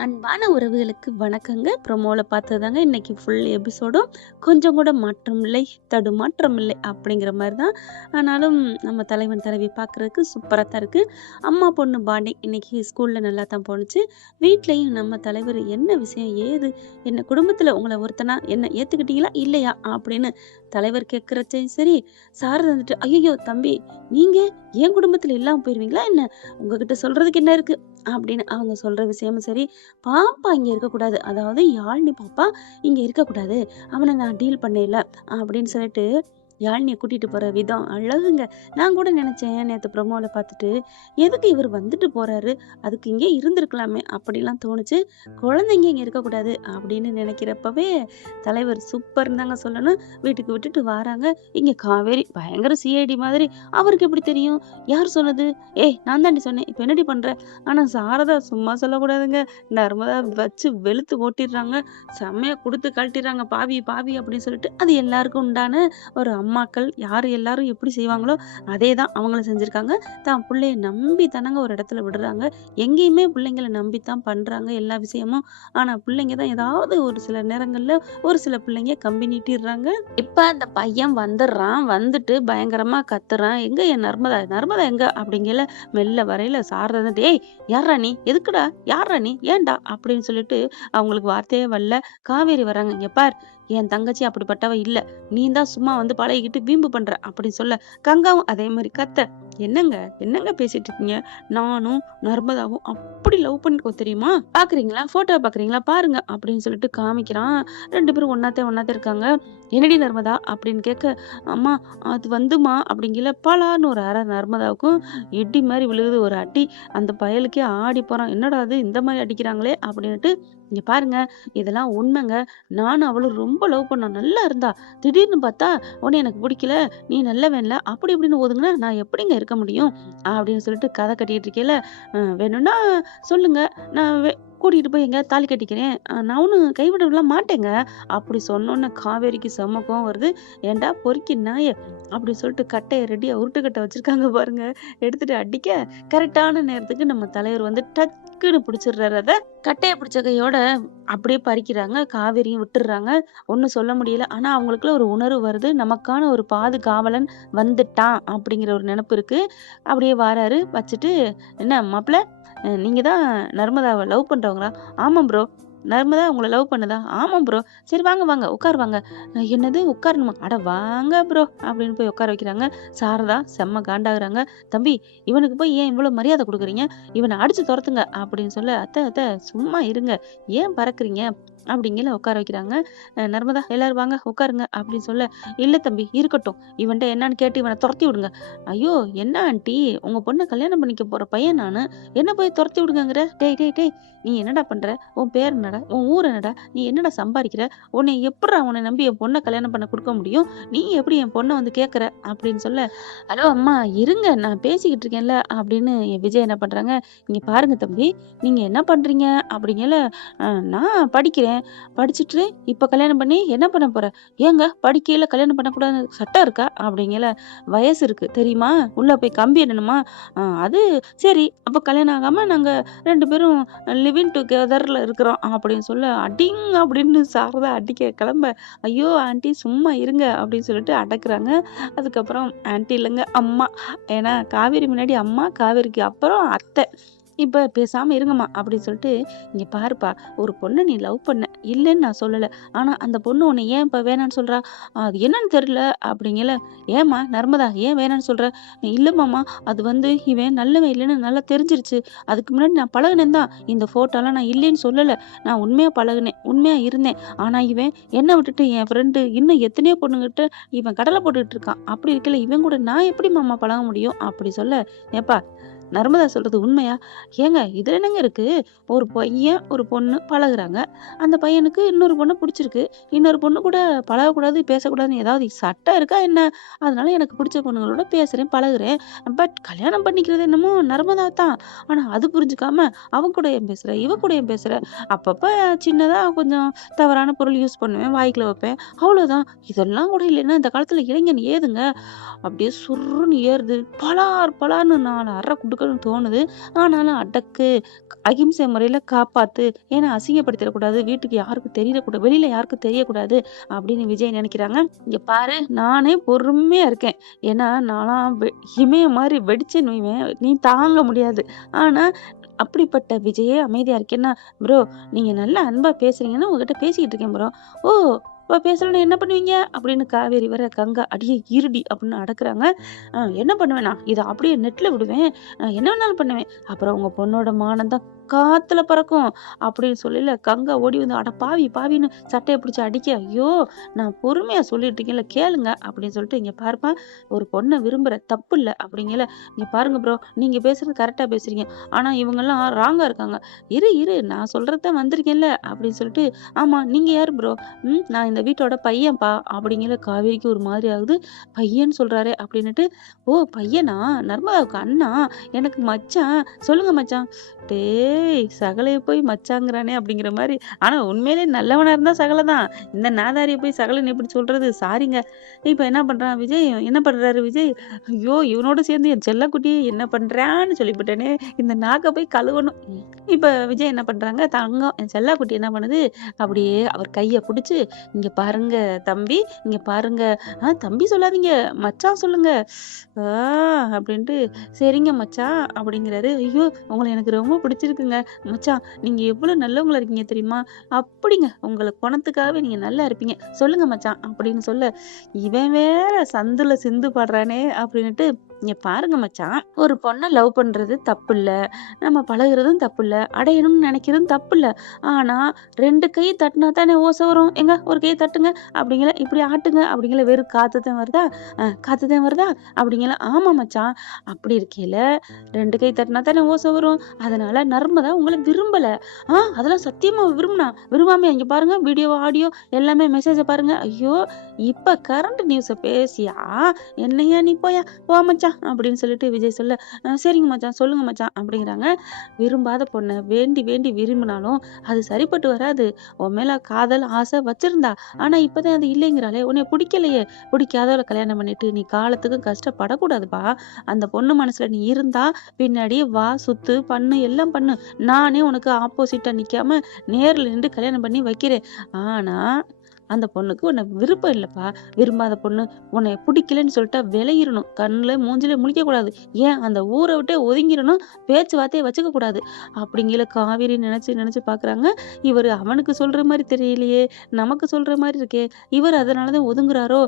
அன்பான உறவுகளுக்கு வணக்கங்க. ப்ரோமோல பார்த்ததுதாங்க இன்னைக்கு ஃபுல் எபிசோடும். கொஞ்சம் கூட மாற்றம் இல்லை, தடுமாற்றம் இல்லை அப்படிங்கிற மாரி தான். ஆனாலும் நம்ம தலைவன், தலைவி பார்க்குறதுக்கு சூப்பரா தான் இருக்கு. அம்மா பொண்ணு பாண்டிங் இன்னைக்கு ஸ்கூல்ல நல்லா தான் போணுச்சு. வீட்லயும் நம்ம தலைவர் என்ன விஷயம், ஏது, என்ன குடும்பத்தில உங்கள ஒருத்தனா என்ன ஏத்துக்கிட்டீங்களா? இல்லையா? அப்படின்னு தலைவர் கேட்கறச்சையும் சரி, சாரதா வந்துட்டு, "ஐயய்யோ! தம்பி நீங்க என் குடும்பத்தில இல்லாம போயிருவீங்களா என்ன? உங்ககிட்ட சொல்றதுக்கு என்ன இருக்கு?" அப்படின்னு அவங்க சொல்ற விஷயமும் சரி, பாப்பா இங்க இருக்கக்கூடாது. அதாவது யாழினி பாப்பா இங்க இருக்கக்கூடாது. அவன நான் டீல் பண்ணேல்ல அப்படின்னு சொல்லிட்டு, யாழினிய கூட்டிட்டு போற விதம் அழகுங்க. நான் கூட நெனச்சேன் நேத்து ப்ரோமோல பார்த்துட்டு, எதுக்கு இவரு வந்துட்டு போறாரு? அதுக்கு இங்கேயே இருந்திருக்கலாமே அப்படிலாம் தோணுச்சு. குழந்தைங்க இங்க இருக்கக்கூடாது அப்படின்னு நெனைக்கிறப்பவே, தலைவர் சூப்பர்ன்னு தாங்க சொல்லணும். வீட்டுக்கு விட்டுட்டு வாராங்க. இங்க காவேரி பயங்கர சிஐடி மாதிரி. அவருக்கு எப்படி தெரியும்? யார் சொன்னது? "ஏய் நான் தாண்டி சொன்னேன். இப்ப என்னடி பண்ற?" ஆனா சாரதா சும்மா சொல்லக்கூடாதுங்க. நர்மதா வச்சு வெளுத்து ஓட்டிர்றாங்க. செம்மையா குடுத்து கழட்டிர்றாங்க. "பாவி, பாவி" அப்படின்னு சொல்லிட்டு. அது எல்லாருக்கும் உண்டான ஒரு அம்மாக்கள் யாரு எல்லாரும் எப்படி செய்வாங்களோ, அதே தான் அவங்களும் செஞ்சிருக்காங்க. தான் புள்ளைய நம்பி தானங்க ஒரு இடத்துல விடுறாங்க. எங்கேயுமே புள்ளைங்கள நம்பி தான் பண்றாங்க எல்லா விஷயமும். ஆனா புள்ளைங்க தான் ஏதாவது ஒரு சில நேரங்கள்ல ஒரு சில பிள்ளைங்க கம்பி நீட்டிர்றாங்க. இப்ப அந்த பையன் வந்துடுறான். வந்துட்டு பயங்கரமா கத்துறான். "எங்க என் நர்மதா? நர்மதா எங்க?" அப்படிங்கல மெல்ல வரையில சாரதா, "டேய் யார்றா நீ? எதுக்குடா? யார்றா நீ? ஏன்டா?" அப்படின்னு சொல்லிட்டு அவங்களுக்கு வார்த்தையே வரல. காவேரி வராங்க. "இங்க பார், என் தங்கச்சி அப்படிப்பட்டவ இல்ல. நீ தான் சும்மா வந்து பழகிக்கிட்டு வீம்பு பண்ற" அப்படின்னு சொல்ல, கங்காவும் அதே மாரி கத்த, "என்னங்க? என்னங்க பேசிட்டு இருக்கீங்க? நானும் நர்மதாவும் அப்படி லவ் பண்ணிருக்கோம் தெரியுமா? பார்க்குறீங்களா? ஃபோட்டோவ பார்க்குறீங்களா? பாருங்க" அப்படின்னு சொல்லிட்டு காமிக்கிறான். 2 பேரும் ஒண்ணாத்தான் இருக்காங்க. "என்னடி நர்மதா?" அப்படின்னு கேட்க, "அம்மா அது வந்தும்மா" அப்படிங்கல பலார்ன்னு ஒரு அறை நர்மதாவுக்கும் இடி மாரி விழுகுது ஒரு அடி. அந்த பயலுக்கே ஆடி போறான். "என்னடா இது இந்த மாரி அடிக்கிறாங்களே!" அப்படின்னுட்டு, "இங்க பாருங்க, இதெல்லாம் உண்மைங்க. நானும் அவளும் ரொம்ப லவ் பண்ணோம். நல்லா இருந்தா. திடீர்னு பார்த்தா, உன்ன எனக்கு பிடிக்கல. நீ நல்லவன் இல்ல. அப்படி இப்படின்னு ஒதுங்குனா, நான் எப்படிங்க இருக்க முடியும்?" அப்படின்னு சொல்லிட்டு கதை கட்டிட்டு இருக்கையில, வேணும்னா சொல்லுங்க. நான் கூட்டிட்டு போய் எங்கேயாவது தாலி கட்டிக்கிறேன். நான் ஒண்ணும் கைவிடலாம் மாட்டேங்க." அப்படி சொன்னோனே காவேரிக்கு செம்ம கோவம் வருது. "ஏன்டா பொறுக்கி நாயே!" அப்படி சொல்லிட்டு கட்டைய ரெடியா உருட்டு கட்ட வச்சிருக்காங்க பாருங்க. எடுத்துட்டு அடிக்க, கரெக்டான நேரத்துக்கு நம்ம தலைவர் வந்து டக்குன்னு பிடிச்சிடுறாரு அத. கட்டைய பிடிச்ச கையோட அப்படியே பறிக்கிறாங்க. காவேரியும் விட்டுர்றாங்க. ஒண்ணும் சொல்ல முடியல. ஆனா அவங்களுக்குள்ள ஒரு உணர்வு வருது. நமக்கான ஒரு பாதுகாவலன் வந்துட்டான் அப்படிங்கிற ஒரு நெனப்பு இருக்கு. அப்படியே வாராரு. வச்சுட்டு, "என்ன மாப்ள, நீங்க தான் நர்மதாவ லவ் பண்றவங்களா?" "ஆமா ப்ரோ." "நர்மதா உங்கள லவ் பண்ணுதா?" "ஆமா ப்ரோ." "சரி வாங்க, வாங்க. உட்காருவாங்க." "என்னது உட்காரணுமா?" "அட வாங்க ப்ரோ." அப்படின்னு போய் உட்கார வைக்கிறாங்க. சாரதா செம்ம காண்டாகுறாங்க. "தம்பி, இவனுக்கு போய் ஏன் இவ்வளோ மரியாதை குடுக்குறீங்க? இவன அடிச்சு தொரத்துங்க." அப்படின்னு சொல்ல, "அத்த, அத்த சும்மா இருங்க. ஏன் பறக்குறீங்க?" அப்படிங்கல உட்கார வைக்கிறாங்க. "நர்மதா எல்லாரும் வாங்க உட்காருங்க." அப்படின்னு சொல்ல, "இல்ல தம்பி இருக்கட்டும். இவன்ட்ட என்னன்னு கேட்டு இவன தொரத்தி விடுங்க." "ஐயோ! என்ன ஆன்ட்டி? உங்க பொண்ண கல்யாணம் பண்ணிக்க போற பையன் நானு. என்ன போய் தொரத்தி விடுங்கங்கிற? டேய், டேய், டேய்! நீ என்னடா பண்ற? உன் பேர் என்னடா? உன் ஊர் என்னடா? நீ என்னடா சம்பாரிக்கிற? உன்னை நம்பி என் பொண்ண கல்யாணம் பண்ண குடுக்க முடியும்? நீ எப்படி என் பொண்ண வந்து கேட்கற?" அப்படின்னு சொல்ல, "ஹலோ அம்மா இருங்க நான் பேசிக்கிட்டு இருக்கேன்ல" அப்படின்னு என் விஜய் என்ன பண்றாங்க, "இங்க பாருங்க தம்பி, நீங்க என்ன பண்றீங்க?" அப்படிங்கல, நான் படிக்கிறேன். படிச்சுட்டு இப்ப கல்யாணம் பண்ணி என்ன பண்ண போற?" "ஏங்க படிக்கையில கல்யாணம் பண்ணக்கூடாதுன்னு சட்டம் இருக்கா?" அப்படிங்கல, "வயசு இருக்கு தெரியுமா? உள்ள போய் கம்பி எண்ணணுமா?" அது சரி. அப்ப கல்யாணம் ஆகாம நாங்க 2 பேரும் லிவிங் டுகெதர்ல இருக்கிறோம்" அப்படின்னு சொல்ல, அடிங் அப்படின்னு சாரதா அடிக்க கிளம்ப, "ஐயோ! ஆன்ட்டி சும்மா இருங்க" அப்படின்னு சொல்லிட்டு அடக்குறாங்க. அதுக்கப்புறம் ஆன்ட்டி இல்லங்க அம்மா. ஏன்னா காவேரி முன்னாடி அம்மா, காவேரிக்கு அப்புறம் அத்தை. "இப்ப பேசாம இருங்கம்மா" அப்படின்னு சொல்லிட்டு, "இங்க பாருப்பா, ஒரு பொண்ண நீ லவ் பண்ண. இல்லன்னு நான் சொல்லல. ஆனா அந்த பொண்ணு உன்ன ஏன் இப்ப வேணான்னு சொல்றா? அது என்னன்னு தெரியல" அப்படிங்கல, "ஏம்மா நர்மதா ஏன் வேணான்னு சொல்ற?" "இல்ல மாமா, அது வந்து இவன் நல்லவன் இல்லன்னு நல்லா தெரிஞ்சிருச்சு. அதுக்கு முன்னாடி நான் பழகுனேன் தான். இந்த ஃபோட்டோலாம் நான் இல்லைன்னு சொல்லல. நான் உண்மையா பழகுனேன். உண்மையா இருந்தேன். ஆனா இவன் என்ன விட்டுட்டு என் ஃப்ரெண்டு இன்னும் எத்தனையோ பொண்ணுங்கிட்ட இவன் கடலை போட்டுட்டு இருக்கான். அப்படி இருக்கையில இவன் கூட நான் எப்படி மாமா பழக முடியும்?" அப்படி சொல்ல, "ஏப்பா நர்மதா சொல்றது உண்மையா? ஏங்க இதுல என்னங்க இருக்கு? ஒரு பையன், ஒரு பொண்ணு பழகுறாங்க. அந்த பையனுக்கு இன்னொரு பொண்ண புடிச்சிருக்கு. இன்னொரு பொண்ணு கூட பழகக்கூடாது, பேசக்கூடாதுன்னு ஏதாவது சட்டம் இருக்கா என்ன? அதனால எனக்கு புடிச்ச பொண்ணுங்களோட பேசுறேன், பழகுறேன். பட் கல்யாணம் பண்ணிக்கிறது என்னமோ நர்மதா தான். ஆனா அது புரிஞ்சுக்காம அவன் கூட ஏன் பேசுற? இவ கூட ஏன் பேசுற? அப்பப்ப சின்னதா கொஞ்சம் தவறான பொருள் யூஸ் பண்ணுவேன், வாய்க்குள்ள வைப்பேன். அவ்வளோதான். இதெல்லாம் கூட இல்லைன்னா இந்த காலத்துல இளைஞன் ஏதுங்க?" அப்படியே சுர்ருன்னு ஏறுது. பலார் பலார்ன்னு 4 அற குடுக்குறாங்க. இருக்குன்னு தோணுது. ஆனாலும் அடக்கு, அகிம்சை முறையில காப்பாத்து. ஏன்னா அசிங்கப்படுத்திறக்கூடாது. வீட்டுக்கு யாருக்கும் தெரியக்கூடாது. வெளியில யாருக்கும் தெரியக்கூடாது அப்படின்னு விஜய் நினைக்கிறாங்க. இங்க பாரு நானே பொறுமையா இருக்கேன். ஏன்னா நான்லாம் இமயம் மாரி வெடிச்சேன்னு வையேன், நீ தாங்க முடியாது. ஆனா அப்படிப்பட்ட விஜயே அமைதியா இருக்கேன்னா, ப்ரோ நீங்க நல்லா அன்பா பேசுறீங்கன்னா உங்ககிட்ட பேசிக்கிட்டு இருக்கேன் ப்ரோ. ஓ! இப்ப பேசலன்னா என்ன பண்ணுவீங்க? அப்படின்னு காவேரி வேற கங்கா, அடியே இருடி அப்படின்னு அடக்குறாங்க. என்ன பண்ணுவேனா? இத அப்படியே நெட்ல விடுவேன். என்ன வேணாலும் பண்ணுவேன். அப்புறம் உங்க பொண்ணோட மானம் தான் காத்துல பறக்கும் அப்படின்னு சொல்லல கங்கா ஓடி வந்து, அட பாவி பாவின்னு சட்டைய பிடிச்சு அடிக்க, ஐயோ! நான் பொறுமையா சொல்லிட்டு இருக்கேன்ல கேளுங்க அப்படின்னு சொல்லிட்டு, இங்க பாருப்பா ஒரு பொண்ண விரும்புற தப்பு இல்ல அப்படிங்கல, இங்க பாருங்க ப்ரோ நீங்க பேசுறது கரெக்ட்டா பேசுறீங்க. ஆனா இவங்கலாம் ராங்கா இருக்காங்க. இரு நான் சொல்றது தான் வந்திருக்கேன்ல அப்படின்னு சொல்லிட்டு, ஆமா நீங்க யாரு ப்ரோ? நான் இந்த வீட்டோட பையன்பா அப்படிங்கிற காவேரிக்கு ஒரு மாதிரி ஆகுது. பையன்னு சொல்றாரே அப்படின்னுட்டு, ஓ பையனா? நர்மதாவுக்கு அண்ணா? எனக்கு மச்சான். சொல்லுங்க மச்சான். டேய் சகலைய போய் மச்சாங்கிறானே அப்படிங்கிற மாரி. ஆனா உண்மையிலேயே நல்லவனா இருந்தா சகல தான். இந்த நாதாரிய போய் சகலன்னு எப்படி சொல்றது? சாரிங்க. இப்ப என்ன பண்றான் விஜய்? என்ன பண்றாரு விஜய்? ஐயோ! இவனோட சேர்ந்து என் செல்லக்குட்டிய என்ன பண்றான்னு சொல்லிப்புட்டேனே. இந்த நாக்க போய் கழுவணும். இப்ப விஜய் என்ன பண்றாங்க? தங்கம் என் செல்லக்குட்டி என்ன பண்ணுது? அப்படியே அவர் கைய புடிச்சு, "இங்க பாருங்க தம்பி, இங்க பாருங்க." தம்பி சொல்லாதீங்க, மச்சான் சொல்லுங்க." ஆ அப்படின்ட்டு, "சரிங்க மச்சான்" அப்படிங்கிறாரு. ஐயோ! உங்கள எனக்கு ரொம்ப பிடிச்சிருக்குங்க. மச்சான் நீங்க எவ்வளோ நல்லவங்களா இருக்கீங்க தெரியுமா? அப்படிங்க உங்கள குணத்துக்காகவே நீங்க நல்லா இருப்பீங்க. சொல்லுங்க மச்சான் அப்படின்னு சொல்ல, இவன் வேற சந்துல சிந்து பாடுறானே அப்படின்னுட்டு, "இங்க பாருங்க மச்சான், ஒரு பொண்ண லவ் பண்றது தப்பில்ல. நம்ம பழகுறதும் தப்பில்ல. அடையணும்னு நினைக்கிறதும் தப்பில்ல. ஆனா 2 கை தட்டினா தானே ஓசை வரும். எங்க ஒரு கைய தட்டுங்க அப்படிங்கல, இப்படி ஆட்டுங்க அப்படிங்கல, வெறும் காத்து தான் வருதா? காத்து தான் வருதா? அப்படிங்கல, ஆமா மச்சான். அப்படி இருக்கையில 2 கை தட்டினா தானே ஓசை வரும். அதனால நர்மதா உங்கள விரும்பல. அதெல்லாம் சத்தியமா விரும்புனா. விரும்பாமயா? இங்க பாருங்க வீடியோ, ஆடியோ எல்லாமே மெசேஜ பாருங்க. ஐயோ! இப்ப கரண்ட் நியூஸ பேசியா, என்னையா நீ போயா, போ மச்சான் அப்படின்னு சொல்லிட்டு விஜய் சொல்ல, சரிங்க மச்சான், சொல்லுங்க மச்சான் அப்படிங்கிறாங்க. விரும்பாத பொண்ண வேண்டி வேண்டி விரும்பினாலும் அது சரிப்பட்டு வராது. உன் மேல காதல், ஆசை வச்சிருந்தா. ஆனா இப்பதான் அது இல்லைங்கிறாளே, உன்னைய பிடிக்கலையே. பிடிக்காதவள கல்யாணம் பண்ணிட்டு நீ காலத்துக்கும் கஷ்டப்படக்கூடாதுப்பா. அந்த பொண்ணு மனசுல நீ இருந்தா பின்னாடியே வா, சுத்து, பண்ணு, எல்லாம் பண்ணு. நானே உனக்கு ஆப்போசிட்டா நிக்காம நேர்ல நின்று கல்யாணம் பண்ணி வைக்கிறேன். ஆனா அந்த பொண்ணுக்கு உன்னை விருப்பம் இல்லப்பா. விரும்பாத பொண்ணு உன்னைய பிடிக்கலன்னு சொல்லிட்டா விலகிரணும். கண்ணுல மூஞ்சில முழிக்க கூடாது. ஏன் அந்த ஊர விட்டே ஒதுங்கிரணும். பேச்சு வார்த்தைய வச்சுக்க கூடாது. அப்படிங்கிற காவேரி நினைச்சு நினைச்சு பாக்குறாங்க. இவரு அவனுக்கு சொல்ற மாதிரி தெரியலையே, நமக்கு சொல்ற மாதிரி இருக்கே. இவர் அதனாலதான் ஒதுங்குறாரோ.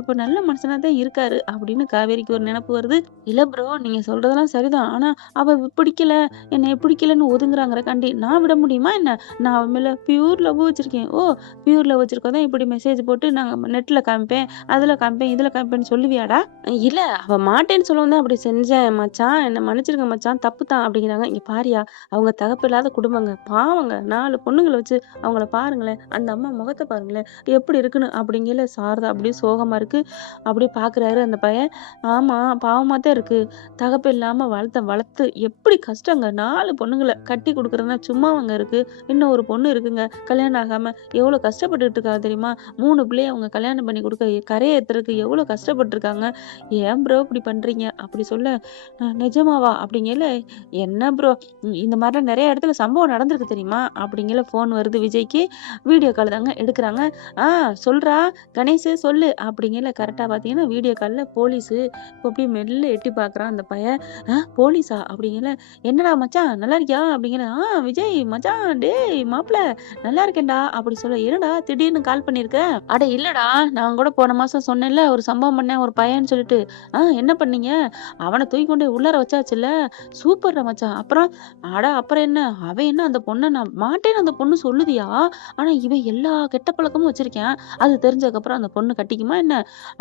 அப்ப நல்ல மனுஷனா தான் இருக்காரு அப்படின்னு காவேரிக்கு ஒரு நினைப்பு வருது. இல்ல ப்ரோ நீங்க சொல்றதெல்லாம் சரிதான். ஆனா அவ பிடிக்கல, என்னைய பிடிக்கலன்னு ஒதுங்குறாங்கறக்காண்டி நான் விட முடியுமா என்ன? நான் அவ மேல பியூர் லவ் வச்சிருக்கேன். ஓ பியூர் லவ் வச்சிருக்கோம் தான் இப்படி மெசேஜ் போட்டு நாங்க நெட்ல காமிப்பேன், அதுல காமிப்பேன், இதுல காமிப்பேன்னு சொல்லுவியாடா? இல்ல அவ மாட்டேன்னு சொல்லவும் தான் அப்படி செஞ்சேன் மச்சான். என்ன மன்னிச்சிருங்க மச்சான். தப்பு தான் அப்படிங்கிறாங்க. இங்க பாருயா, அவங்க தகப்பு இல்லாத குடும்பங்க. பாவங்க. 4 பொண்ணுங்கள வச்சு அவங்கள பாருங்களேன். அந்த அம்மா முகத்த பாருங்களேன். எப்படி இருக்குன்னு அப்படிங்கல சாரதா அப்படியே சோகமா இருக்கு. அப்படியே பாக்குறாரு அந்த பையன். ஆமா பாவமா தான் இருக்கு. தகப்பு இல்லாம வளர்த்து எப்படி கஷ்டங்க. 4 பொண்ணுங்கள கட்டி குடுக்குறதுன்னா சும்மாவாங்க இருக்கு. இன்னும் ஒரு பொண்ணு இருக்குங்க. கல்யாணம் ஆகாம எவ்வளோ கஷ்டப்பட்டுட்டு இருக்கா தெரியுமா? 3 பிள்ளைய அவங்க கல்யாணம் பண்ணி குடுக்க கரைய ஏத்துறதுக்கு எவ்வளோ கஷ்டப்பட்டுருக்காங்க. ஏன் ப்ரோ இப்படி பண்றீங்க? அப்படி சொல்ல, நிஜமாவா? அப்படிங்கல, என்ன ப்ரோ இந்த மாதிரிலாம் நெறைய இடத்துல சம்பவம் நடந்திருக்கு தெரியுமா? அப்படிங்கல ஃபோன் வருது விஜய்க்கு. வீடியோ கால் தாங்க எடுக்குறாங்க. ஆ சொல்றா கணேஷு சொல்லு அப்படிங்கல கரெக்ட்டா பார்த்தீங்கன்னா, வீடியோ கால்ல போலீஸு. அப்படியே மெல்ல எட்டி பார்க்குறான் அந்த பையன். போலீஸா? அப்படிங்கல, என்னடா மச்சான் நல்லா இருக்கியா? அப்படிங்கிற, விஜய் மச்சான் டேய் மாப்ள நல்லா இருக்கேன்டா அப்படி சொல்ல, என்னடா திடீர்னு கால் பண்ணியிருக்க? அட இல்லடா நான் கூட போன மாசம் சொன்னேன்ல ஒரு சம்பவம் பண்ணேன் ஒரு பையன்னு சொல்லிட்டு. என்ன பண்ணீங்க? அவன தூக்கி கொண்டு போய் உள்ளார வச்சாச்சுல்ல. சூப்பர்டா மச்சான். அப்புறம்? அட அப்புறம் என்ன? அவன் என்ன அந்த பொண்ண நான் மாட்டேன்னு அந்த பொண்ணு சொல்லுதியா? ஆனா இவன் எல்லா கெட்ட பழக்கமும் வச்சிருக்கான். அது தெரிஞ்சதுக்கப்புறம் அந்த பொண்ணு கட்டிக்குமா என்ன?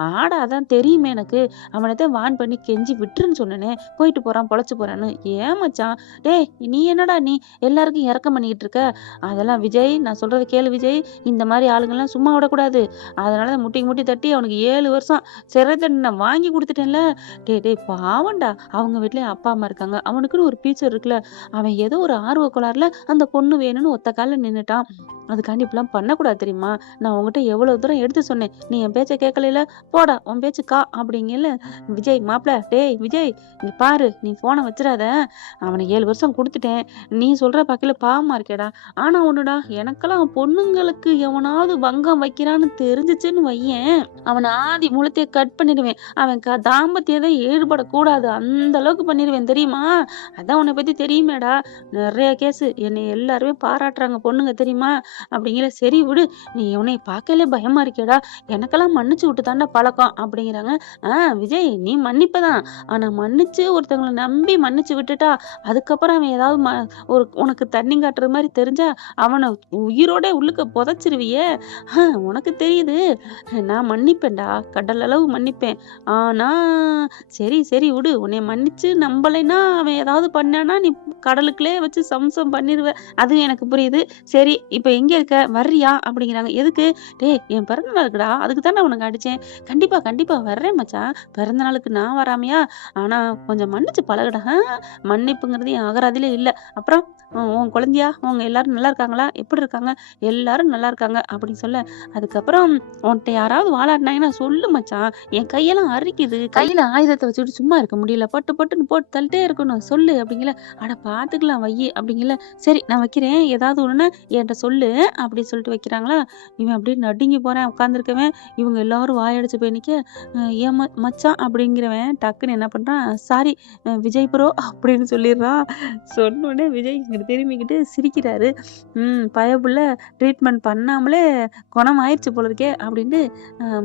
ஆட அதான் தெரியுமே எனக்கு. அவனத்தான் வார்ன் பண்ணி கெஞ்சி விட்டுருன்னு சொன்னேனே. போயிட்டு போறான் பொழச்சு போறான்னு. ஏன் மச்சான்? டேய் நீ என்னடா நீ எல்லாருக்கும் இரக்கம் பண்ணிக்கிட்டு இருக்க? அதெல்லாம் விஜய் நான் சொல்றத கேளு விஜய். இந்த மாரி ஆளுங்கலாம் சும்மா விடக்கூடாது. அதனால தான் முட்டி முட்டி தட்டி அவனுக்கு 7 வருஷம் சிறை தண்டனை வாங்கி குடுத்துட்டேன்ல. டேய் பாவம்டா. அவங்க வீட்லயும் அப்பா, அம்மா இருக்காங்க. அவனுக்குன்னு ஒரு ஃபியூச்சர் இருக்குல்ல. அவன் ஏதோ ஒரு ஆர்வ கோளாறுல அந்த பொண்ணு வேணும்னு ஒத்த கால்ல நின்னுட்டான். அதுக்காண்டி இப்படிலாம் பண்ணக்கூடாது தெரியுமா? நான் உன்கிட்ட எவ்வளவு தூரம் எடுத்து சொன்னேன். நீ என் பேச்ச கேட்கலைல? போடா உன் பேச்சு அப்படிங்கல. விஜய் மாப்ள, டேய் விஜய், இங்க பாரு நீ ஃபோன வச்சுறாத. அவன 7 வருஷம் குடுத்துட்டேன். நீ சொல்ற பாக்கையில பாவமா இருக்கேடா. ஆனா ஒண்ணுடா, எனக்கெல்லாம் பொண்ணுங்களுக்கு எவனாவது பங்கம் வைக்கிறான்னு தெரிஞ்சுச்சுன்னு வையேன், அவன ஆதி முழத்தைய கட் பண்ணிடுவேன். அவன் தாம்பத்தியத்தை ஈடுபடக்கூடாது. அந்த அளவுக்கு பண்ணிடுவேன் தெரியுமா? அதான் உன்னை பத்தி தெரியுமேடா. நிறைய கேஸு என்னை எல்லாருமே பாராட்டுறாங்க பொண்ணுங்க தெரியுமா? அப்படிங்கிற. சரி விடு, நீ உன்னை பார்க்கலே பயமா இருக்கேடா. எனக்கெல்லாம் மன்னிச்சு விட்டு தாண்டா பழக்கம் அப்படிங்கிறாங்க. விஜய் நீ மன்னிப்பதான். ஆனா மன்னிச்சு ஒருத்தவங்களை நம்பி மன்னிச்சு விட்டுட்டா, அதுக்கப்புறம் அவன் ஏதாவது உனக்கு தண்ணி காட்டுற மாதிரி தெரிஞ்சா அவனை உயிரோட உள்ளுக்க புதைச்சிருவியே. உனக்கு தெரியுது, நான் மன்னிப்பேன்டா, கடல் அளவு மன்னிப்பேன். ஆனா சரி சரி விடு, உன்னை மன்னிச்சு நம்பலைன்னா அவன் ஏதாவது பண்ணானா நீ கடலுக்குள்ளே வச்சு சம்சம் பண்ணிடுவ. அதுவும் எனக்கு புரியுது. சரி இப்ப எங்க இருக்க, வர்றியா அப்படிங்கிறாங்க. எதுக்கு? டேய் என் பிறந்த நாளுக்குடா, அதுக்கு தானே உனக்கு அடிச்சேன். கண்டிப்பா கண்டிப்பா வர்றேன் மச்சான். பிறந்த நாளுக்கு நான் வராமையா? ஆனா கொஞ்சம் மன்னிச்சு பழகுடா. மன்னிப்புங்கிறது என் அகராதிலே இல்ல. அப்புறம் உன் குழந்தையா, உங்க எல்லாரும் நல்லா இருக்காங்களா? எப்படி இருக்காங்க? எல்லாரும் நல்லா இருக்காங்க அப்படின்னு சொல்ல, அதுக்கப்புறம் உன்கிட்ட யாராவது வாலாட்டினாங்கன்னா சொல்லு மச்சான், என் கையெல்லாம் அரிக்குது, கையில ஆயுதத்தை வச்சுட்டு சும்மா இருக்க முடியல, பட்டு பட்டுன்னு போட்டு தள்ளிட்டே இருக்கணும், சொல்லு அப்படிங்கல. அட பாத்துக்கலாம் வையி அப்படிங்கல. சரி நான் வைக்கிறேன், ஏதாவது ஒண்ணுன்னா என்கிட்ட சொல்லு அப்படி சொல்லிட்டு வைக்கிறாங்களா. இவன் அப்படியே நடுங்கி போறேன் உட்காந்துருக்கவன். இவங்க எல்லாரும் வாயடிச்சு போய் நிக்க, ஏன் மச்சான் அப்படிங்கிறவன் டக்குன்னு என்ன பண்றான், சாரி விஜய் ப்ரோ அப்படின்னு சொல்லிடுறான். சொன்னோடனே விஜய் இங்கிட்டு திரும்பிக்கிட்டு சிரிக்கிறாரு. பயப்புள்ள ட்ரீட்மெண்ட் பண்ணாமலே குணம் ஆயிடுச்சு போல இருக்கே அப்படின்ட்டு,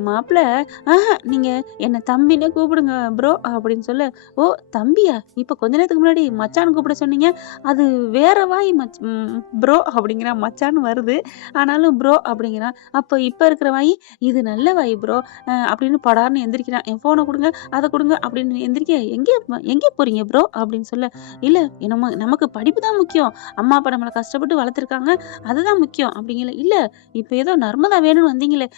மாப்பிள்ள நீங்க என்ன தம்பின்னு கூப்பிடுங்க ப்ரோ அப்படின்னு சொல்ல. ஓ தம்பியா? இப்ப கொஞ்ச நேரத்துக்கு முன்னாடி மச்சான் கூப்பிட சொன்னீங்க, அது வேற வாய் ப்ரோ அப்படிங்கிறான். மச்சான் வருது ஆனாலும் ப்ரோ அப்படிங்கிறான். அப்போ இப்ப இருக்கிற வாய் இது நல்ல வாய் ப்ரோ அப்படின்னு படார்னு எந்திரிக்கிறான். என் போனை கொடுங்க, அதை கொடுங்க அப்படின்னு எந்திரிக்க. எங்கே போறீங்க ப்ரோ அப்படின்னு சொல்ல. இல்ல நமக்கு படிப்பு தான் முக்கியம், அம்மா அப்பா நம்மளை கஷ்டப்பட்டு வளர்த்துருக்காங்க, அதுதான் முக்கியம் அப்படிங்கல. இல்ல இப்ப ஏதோ நர்மதா வேணும்னு வந்தீங்களே.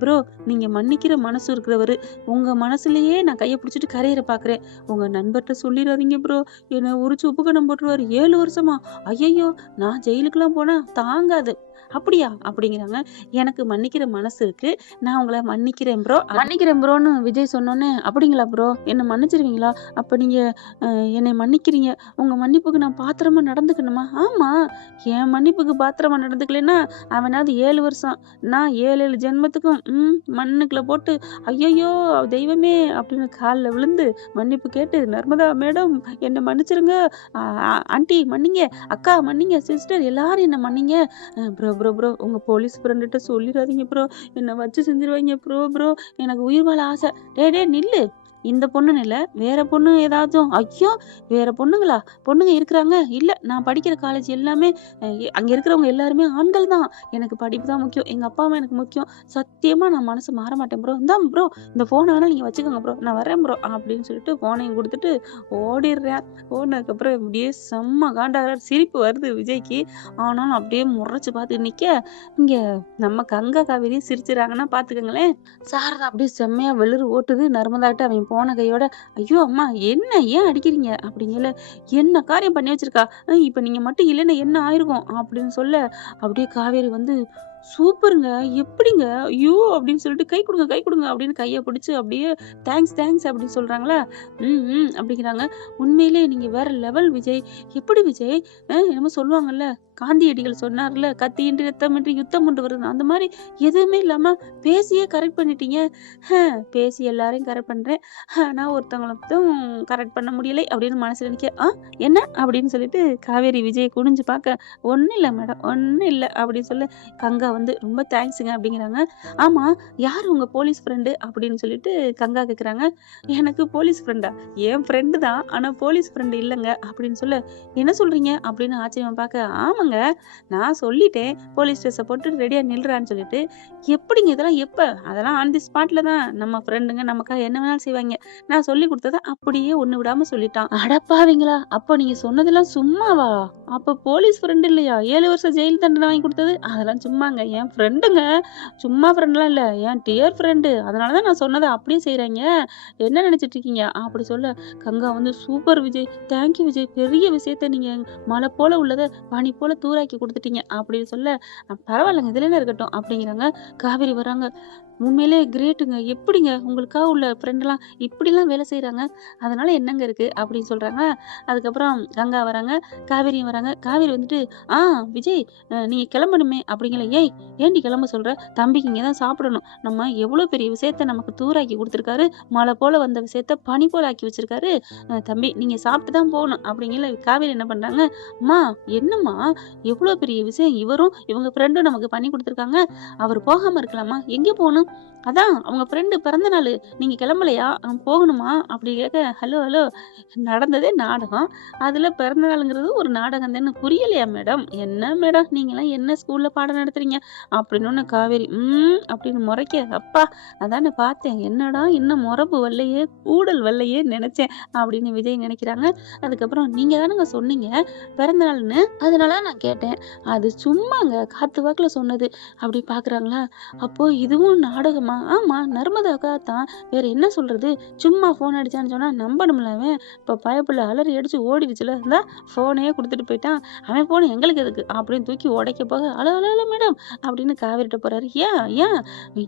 ப்ரோ நீங்க மன்னிக்கிற மனசு இருக்கிறவரு, உங்க மனசுலயே நான் கையை பிடிச்சிட்டு கரையிற பாக்குறேன். உங்க நண்பர்கிட்ட சொல்லிடாதீங்க ப்ரோ, என்ன உரிச்சு உப்பு கணம் போட்டுருவாரு. 7 வருஷமா? ஐயையோ, நான் ஜெயிலுக்கெல்லாம் போனா தாங்காது. அப்படியா அப்படிங்கிறாங்க. எனக்கு மன்னிக்கிற மனசு இருக்கு, நான் உங்களை மன்னிக்கிறேன் ப்ரோன்னு விஜய் சொன்னோன்னே, அப்படிங்களா ப்ரோ, என்ன மன்னிச்சிருவீங்களா? அப்ப நீங்க என்னை மன்னிக்கிறீங்க, உங்க மன்னிப்புக்கு நான் பாத்திரமா நடந்துக்கணுமா? ஆமா, என் மன்னிப்புக்கு பாத்திரமா நடந்துக்கலன்னா அவனாவது 7 வருஷம், நான் 7 ஜென்மத்துக்கும் மண்ணுக்குள்ள போட்டு ஐயையோ தெய்வமே அப்படின்னு காலில் விழுந்து மன்னிப்பு கேட்டு, நர்மதா மேடம் என்னை மன்னிச்சிருங்க, ஆண்டி மன்னிங்க, அக்கா மன்னிங்க, சிஸ்டர் எல்லாரும் என்ன மன்னிங்க. ப்ரோ ப்ரோ ப்ரோ உங்க போலீஸ் ஃப்ரெண்டுகிட்ட சொல்லிடாதீங்க ப்ரோ, என்னை வச்சு செஞ்சிருவாங்க ப்ரோ, எனக்கு உயிர் மேல ஆசை. டே நில்லு, இந்த பொண்ணுன்னு இல்ல, வேற பொண்ணு ஏதாச்சும். ஐயோ வேற பொண்ணுங்களா? பொண்ணுங்க இருக்கிறாங்க. இல்ல நான் படிக்கிற காலேஜ் எல்லாமே அங்க இருக்கிறவங்க எல்லாருமே ஆண்கள் தான். எனக்கு படிப்பு தான் முக்கியம், எங்க அப்பா அம்மா எனக்கு முக்கியம். சத்தியமா நான் மனசு மாற மாட்டேன் ப்ரோ. இந்தாங்க ப்ரோ, இந்த போனை வேணா நீங்க வச்சுக்கோங்க ப்ரோ, நான் வரேன் ப்ரோ அப்படின்னு சொல்லிட்டு போனையும் கொடுத்துட்டு ஓடிடுறேன். ஓடினதுக்கப்புறம் இப்படியே செம்ம காண்டாகிறார். சிரிப்பு வருது விஜய்க்கு. ஆனாலும் அப்படியே முறைச்சு பார்த்து நிக்க, இங்க நம்ம கங்கா காவேரி சிரிச்சுறாங்கன்னா பாத்துக்கோங்களேன். சாரதா அப்படியே செம்மையா வெளிர் ஓட்டுது. நர்மதாட்ட அவன் போன கையோட, ஐயோ அம்மா என்ன ஏன் அடிக்கிறீங்க அப்படிங்கல. என்ன காரியம் பண்ணி வச்சிருக்கா, இப்ப நீங்க மட்டும் இல்லைன்னா என்ன ஆயிருக்கும் அப்படின்னு சொல்ல, அப்படியே காவேரி வந்து சூப்பருங்க, எப்படிங்க, ஐயோ அப்படின்னு சொல்லிட்டு கை கொடுங்க அப்படின்னு கையை பிடிச்சு அப்படியே தேங்க்ஸ் அப்படின்னு சொல்றாங்களா. அப்படிங்கிறாங்க. உண்மையிலே நீங்க வேற லெவல் விஜய். எப்படி விஜய்? என்னமோ சொல்லுவாங்கல்ல, காந்தியடிகள் சொன்னார்ல, கத்தியின்றி ரத்தமின்றி யுத்தம் கொண்டு வருது, அந்த மாதிரி எதுவுமே இல்லாம பேசியே கரெக்ட் பண்ணிட்டீங்க. பேசி எல்லாரையும் கரெக்ட் பண்றேன், ஆனா ஒருத்தவங்களை மட்டும் கரெக்ட் பண்ண முடியலை அப்படின்னு மனசுல நிக்க. என்ன அப்படின்னு சொல்லிட்டு காவேரி விஜய் குனிஞ்சு பார்க்க, ஒன்னும் இல்லை மேடம், ஒன்னும் இல்லை அப்படின்னு சொல்ல. கங்கா வந்து ரொம்ப தேங்க்ஸுங்க அப்படிங்கிறாங்க. ஆமா, யார் உங்க போலீஸ் ஃப்ரெண்டு அப்படின்னு சொல்லிட்டு கங்கா கேக்குறாங்க. எனக்கு போலீஸ் ஃப்ரெண்டா? என் ஃப்ரெண்டு தான், ஆனா போலீஸ் ஃப்ரெண்டு இல்லைங்க அப்படின்னு சொல்ல. என்ன சொல்றீங்க அப்படின்னு ஆச்சரியம் பார்க்க. ஆமாங்க, நான் சொல்லிட்டேன் போலீஸ் ட்ரெஸ்ஸை போட்டு ரெடியா நில்றான்னு சொல்லிட்டு. எப்படிங்க இதெல்லாம்? எப்ப? அதெல்லாம் ஆன் தி ஸ்பாட்ல தான். நம்ம ஃப்ரெண்டுங்க நமக்காக என்ன வேணாலும் செய்வாங்க. நான் சொல்லி கொடுத்ததை அப்படியே ஒண்ணு விடாம சொல்லிட்டான். அடப்பாவீங்களா, அப்போ நீங்க சொன்னதெல்லாம் சும்மாவா? அப்ப போலீஸ் ஃப்ரெண்ட் இல்லையா? 7 வருஷம் ஜெயில் தண்டனை வாங்கி குடுத்தது? அதெல்லாம் சும்மாங்க. என் ஃப்ரெண்டுங்க. சும்மா ஃப்ரெண்ட்லாம் இல்ல. என் டியர் ஃப்ரெண்டு. அதனால தான் நான் சொன்னத அப்படியே செய்றாய்ங்க. என்ன நெனச்சிட்டு இருக்கீங்க? அப்படி சொல்ல, கங்கா வந்து super Vijay. Thank you Vijay. பெரிய விஷயத்த நீங்க மலை போல உள்ளத பனி போல தூராக்கி குடுத்துட்டீங்க. அப்படின்னு சொல்ல, பரவாயில்லங்க. இதுல என்ன இருக்கட்டும் அப்படிங்கிறாங்க. காவேரி வராங்க. உண்மையிலே கிரேட்டுங்க. எப்படிங்க உங்களுக்காக உள்ள ஃப்ரெண்ட்லாம் இப்படிலாம் வேலை செய்றாங்க? அதனால என்னங்க இருக்கு? அப்படின்னு சொல்றாங்க. அதுக்கப்புறம் கங்கா வராங்க. காவேரியும் வராங்க. காவேரி வந்துட்டு, "ஆ விஜய் நீங்க கிளம்பணுமே" அப்படிங்கல. "ஏய் ஏன்டி கிளம்ப சொல்ற? தம்பிக்கு இங்க தான் சாப்பிடணும். நம்ம எவ்வளோ பெரிய விஷயத்த நமக்கு தூராக்கி குடுத்துருக்காரு. மலை போல வந்த விஷயத்த பனி போல ஆக்கி வச்சிருக்காரு. தம்பி நீங்க சாப்பிட்டு தான் போகணும்" அப்படிங்கல. காவேரி என்ன பண்றாங்க, "அம்மா என்னம்மா எவ்வளோ பெரிய விஷயம் இவரும் இவங்க ஃப்ரெண்டும் நமக்கு பண்ணி குடுத்துருக்காங்க. அவரு போகாம இருக்கலாமா? எங்கே போகணும்? அதான் அவங்க ஃப்ரெண்டு பிறந்த நாளு. நீங்க கிளம்பலையா? போகணுமா?" அப்படி கேட்க, "ஹலோ ஹலோ நடந்ததே நாடகம். அதுல பிறந்த நாளுங்கிறது ஒரு நாடகம் தானே புரியலையா மேடம்? என்ன மேடம் நீங்கலாம் என்ன ஸ்கூல்ல பாடம் நடத்துறீங்க?" அப்படின்னோனே காவேரி, அப்படின்னு முறைக்க, "அப்பா அதானே பார்த்தேன். என்னடா இன்னும் மொறப்பு வரலையே, கூடல் வரலையே நெனச்சேன்" அப்படின்னு விஜய் நினைக்கிறாங்க. அதுக்கப்புறம், "நீங்க தானங்க சொன்னீங்க பிறந்த நாள்ன்னு. அதனால தான் நான் கேட்டேன். அது சும்மாங்க காத்து வாக்குல சொன்னது" அப்படி பார்க்குறாங்களா. அப்போ இதுவும் நாடகமா? ஆமா நர்மதாக்கா தான். வேற என்ன சொல்றது? சும்மா ஃபோன் அடிச்சான்னு சொன்னா நம்பணும்ல அவன். இப்ப பயப்புள்ள அலறி அடிச்சு ஓடிடுச்சுல. இந்தா ஃபோனையே குடுத்துட்டு போயிட்டான். அவன் ஃபோன் எங்களுக்கு எதுக்கு? அப்படின்னு தூக்கி உடைக்க போக, "ஹலோ ஹலோ ஹலோ மேடம்" அப்படின்னு காவேரிட்ட போறாரு. "ஏன் ஏன்?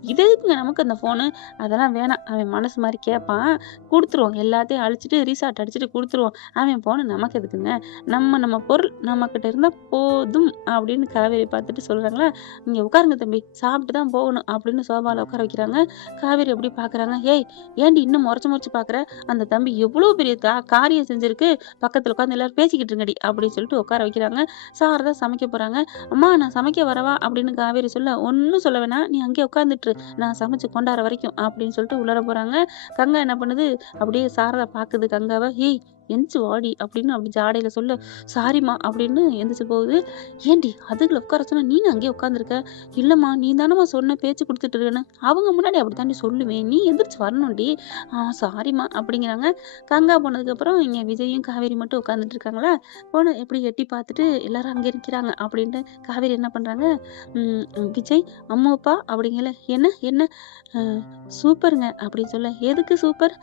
இது எதுக்குங்க நமக்கு அந்த ஃபோனு? அதெல்லாம் வேணாம். அவன் மனசு மாரி கேட்பான். குடுத்துருவோம். எல்லாத்தையும் அழிச்சுட்டு ரீசார்ட் அடிச்சுட்டு குடுத்துருவோம். அவன் ஃபோனு நமக்கு எதுக்குங்க? நம்ம பொருள் நம்மகிட்ட இருந்தா போதும்" அப்படின்னு காவேரி பார்த்துட்டு சொல்றாங்களா. "நீங்க உட்காருங்க தம்பி. சாப்பிட்டு தான் போகணும்" அப்படின்னு சோபால உட்கார வைக்கிறாங்க. காவேரி அப்படி பார்க்குறாங்க. "ஏய் ஏன்டி இன்னும் மொறச்சு மொறச்சு பார்க்குற? அந்த தம்பி எவ்வளோ பெரிய காரியம் செஞ்சிருக்கு. பக்கத்துல உட்காந்து எல்லாரும் பேசிக்கிட்டு இருங்கடி" அப்படின்னு சொல்லிட்டு உட்கார வைக்கிறாங்க. சாரதா சமைக்க போறாங்க. "அம்மா நான் சமைக்க வரவா?" அப்படின்னு காவேரி சொல்ல, "ஒண்ணும் சொல்ல வேணாம். நீ அங்கேயே உட்காந்துட்டு இரு. நான் சமைச்சு கொண்டார வரைக்கும்" அப்படின்னு சொல்லிட்டு உள்ளார போறாங்க. கங்கா என்ன பண்ணுது, அப்படியே சாரதா பாக்குது கங்காவ. "ஏய் எந்திச்சு வாடி" அப்படின்னு அப்படி ஜாடையில சொல்ல, "சாரிம்மா" அப்படின்னு எந்திரிச்சு போகுது. "ஏன்டி அதுங்கள உட்கார சொன்னா நீனு அங்கேயே உட்காந்துருக்க?" "இல்லம்மா நீ தானம்மா சொன்ன பேச்சு குடுத்துட்டு இருக்கேன்னு." "அவங்க முன்னாடி அப்படித்தாண்டி சொல்லுவேன். நீ எந்திரிச்சு வரணும்டி." சாரிம்மா" அப்படிங்கிறாங்க. கங்கா போனதுக்கப்புறம் இங்க விஜயும், காவேரி மட்டும் உட்காந்துட்டு இருக்காங்களா. போன இப்படி எட்டி பார்த்துட்டு எல்லாரும் அங்கே நிக்கிறாங்க அப்படின்ட்டு காவேரி என்ன பண்றாங்க, "விஜய் அம்மா அப்பா" அப்படிங்கல. "என்ன என்ன அ சூப்பருங்க" அப்படின்னு சொல்ல, "எதுக்கு சூப்பர்?"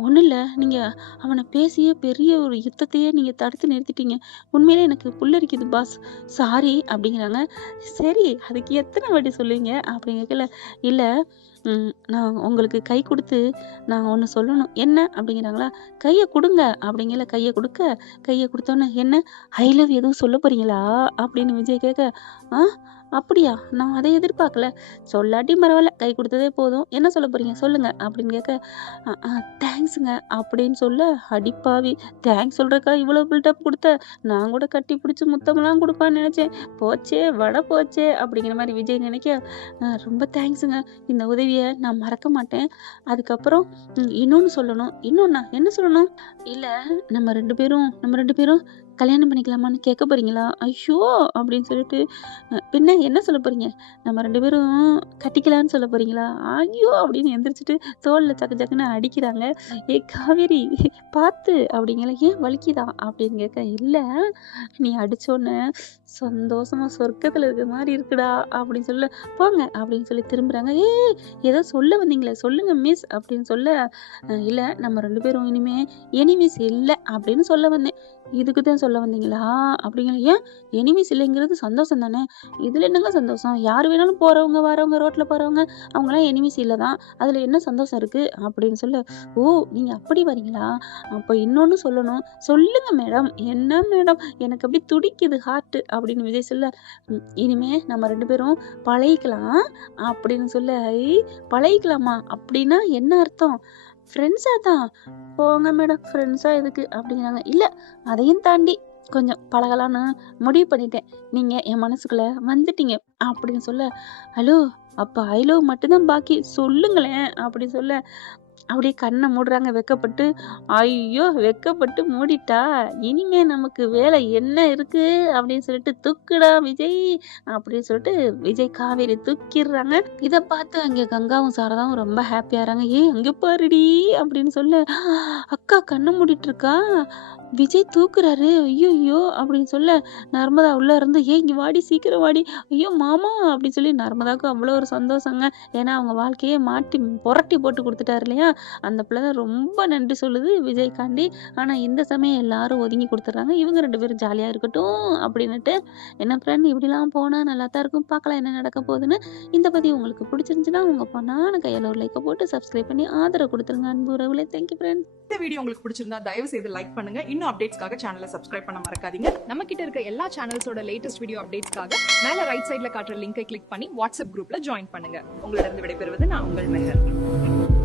ஒண்ணும் இல்ல. நீங்க அவன பேசியே பெரிய ஒரு யுத்தத்தையே நீங்க தடுத்து நிறுத்திட்டீங்க. உண்மையிலே எனக்கு புல்லரிக்குது பாஸ். சாரி அப்படிங்கிறாங்க. சரி அதுக்கு எத்தன வாட்டி சொல்லுவீங்க? அப்படின்னு கேட்கல. இல்ல நான் உங்களுக்கு கை குடுத்து நான் ஒண்ணு சொல்லணும். என்ன? அப்படிங்கிறாங்களா. கைய குடுங்க அப்படிங்கல. கைய குடுக்க, கைய குடுத்தோனே, "என்ன ஐ லவ் எதுவும் சொல்லப் போறீங்களா?" அப்படின்னு விஜய் கேட்க, "ஆ அப்படியா? நான் அதை எதிர்பார்க்கல. சொல்லாட்டியும் பரவால்ல. கை குடுத்ததே போதும். என்ன சொல்லப் போறீங்க? சொல்லுங்க" அப்படின்னு கேட்க, "அ அ தேங்க்ஸ்ங்க" அப்படின்னு சொல்ல, "அடிப்பாவி! தேங்க்ஸ் சொல்றதுக்கா இவ்வளோ பில்டப் குடுத்த? நான் கூட கட்டி பிடிச்சு முத்தம்லாம் குடுப்பான்னு நெனச்சேன். போச்சே! வட போச்சே!" அப்படிங்கிற மாரி விஜய் நினைக்க, ரொம்ப தேங்க்ஸுங்க. இந்த உதவிய நான் மறக்க மாட்டேன். அதுக்கப்புறம் இன்னொன்னு சொல்லணும்." "இன்னொன்னா? என்ன சொல்லணும்?" "இல்ல நம்ம 2 பேரும் கல்யாணம் பண்ணிக்கலாமான்னு கேட்க போறீங்களா?" "ஐயோ!" அப்படின்னு சொல்லிட்டு, பின்ன என்ன சொல்லப் போறீங்க? நம்ம 2 பேரும் கட்டிக்கலான்னு சொல்லப் போறீங்களா?" "ஐயோ!" அப்படின்னு எந்திரிச்சுட்டு தோள்ல சக்கு சக்குன்னு அடிக்கிறாங்க. "ஏய் காவேரி பாத்து" அப்படிங்கல. "ஏன் வலிக்குதா?" அப்படின்னு கேட்க, "இல்ல நீ அடிச்சோனே சந்தோஷமா சொர்க்கத்துல இருக்க மாரி இருக்குடா" அப்படின்னு சொல்ல, "போங்க" அப்படின்னு சொல்லி திரும்புறாங்க. "ஏய் ஏதோ சொல்ல வந்தீங்களே சொல்லுங்க மிஸ்" அப்படின்னு சொல்ல, இல்ல நம்ம 2 பேரும் இனிமே எனிமீஸ் இல்ல" அப்படின்னு சொல்ல வந்தேன். "இதுக்கு தான் சொல்ல வந்தீங்களா?" அப்படிங்கிற. "ஏன் எனிமீஸ் இல்லைங்கிறது சந்தோஷம் தானே?" "இதுல என்னங்க சந்தோஷம்? யார் வேணாலும் போறவங்க, வரவங்க, ரோட்ல போறவங்க அவங்கலாம் எனிமீஸ் இல்ல தான். அதுல என்ன சந்தோஷம் இருக்கு?" அப்படின்னு சொல்ல, "ஓ! நீங்க அப்படி வரீங்களா? அப்ப இன்னொன்னு சொல்லணும்." "சொல்லுங்க மேடம்." "என்ன மேடம்? எனக்கு அப்படியே துடிக்குது ஹார்ட்டு" அப்படின்னு விஜய் சொல்ல, இனிமே நம்ம 2 பேரும் பழகிக்கலாம்" அப்படின்னு சொல்ல, "ஐ பழகிக்கலாமா? அப்படின்னா என்ன அர்த்தம்?" "ஃப்ரெண்ட்ஸா தான்." "போங்க மேடம் ஃப்ரெண்ட்ஸா எதுக்கு?" அப்படிங்கிறாங்க. "இல்ல அதையும் தாண்டி கொஞ்சம் பழகலான்னு முடிவு பண்ணிட்டேன். நீங்க என் மனசுக்குள்ள வந்துட்டீங்க" அப்படின்னு சொல்ல, "ஹலோ அப்ப ஐ லவ் மட்டும் தான் பாக்கி சொல்லுங்களேன்" அப்படி சொல்ல, அப்படியே கண்ண மூடுறாங்க வெட்கப்பட்டு. ஐயோ! வெட்கப்பட்டு மூடிட்டா, இனிமே நமக்கு வேலை என்ன இருக்கு? அப்படின்னு சொல்லிட்டு, "தூக்குடா விஜய்" அப்படின்னு சொல்லிட்டு விஜய் காவேரி தூக்கிர்றாங்க. இத பார்த்து அங்க கங்காவும், சாரதாவும் ரொம்ப ஹாப்பி ஆகுறாங்க. "ஏய் அங்க பாருடி" அப்படின்னு சொல்ல, "அக்கா கண்ண மூடிட்டு இருக்கா? விஜய் தூக்குறாரு. ஐய்யய்யோ! அப்படின்னு சொல்ல, நர்மதா உள்ள இருந்து, "ஏய் இங்க வாடி, சீக்கிரம் வாடி." ஐயோ! மாமா அப்படின்னு சொல்லி நர்மதாவுக்கு அவ்வளோ ஒரு சந்தோஷங்க. ஏன்னா அவங்க வாழ்க்கையே மாட்டி புரட்டி போட்டு குடுத்துட்டாரு இல்லையா? அந்த பிள்ளை தான் ரொம்ப நன்றி சொல்லுது விஜய்க்காண்டி. ஆனா இந்த சமயம் எல்லாரும் ஒதுங்கி குடுத்துடுறாங்க. இவங்க 2 பேரும் ஜாலியா இருக்கட்டும் அப்படின்னுட்டு, என்ன ஃப்ரெண்ட் இப்படிலாம் போனா நல்லா தான் இருக்கும். பார்க்கலாம் என்ன நடக்க போகுதுன்னு. இந்த பதிவு உங்களுக்கு பிடிச்சிருந்துச்சுன்னா, உங்க பொண்ணான கையால ஒரு லைக்க போட்டு சப்ஸ்கிரைப் பண்ணி ஆதரவு குடுத்துருங்க அன்பு உறவுகளே. Thank you friend. இந்த வீடியோ உங்களுக்கு பிடிச்சிருந்தா தயவு செய்து லைக் பண்ணுங்க. இன்னும் அப்டேட்ஸ்க்காக சேனலை சப்ஸ்கிரைப் பண்ண மறக்காதீங்க. நம்ம கிட்ட இருக்க எல்லா சேனல்ஸோட லேட்டஸ்ட் வீடியோ அப்டேட்ஸ்க்காக மேல ரைட் சைடுல காட்டுற லிங்கை கிளிக் பண்ணி வாட்ஸ்அப் குரூப்ல ஜாயின் பண்ணுங்க. உங்களிடம் விடைபெறுவது நான் உங்கள் மெஹர்.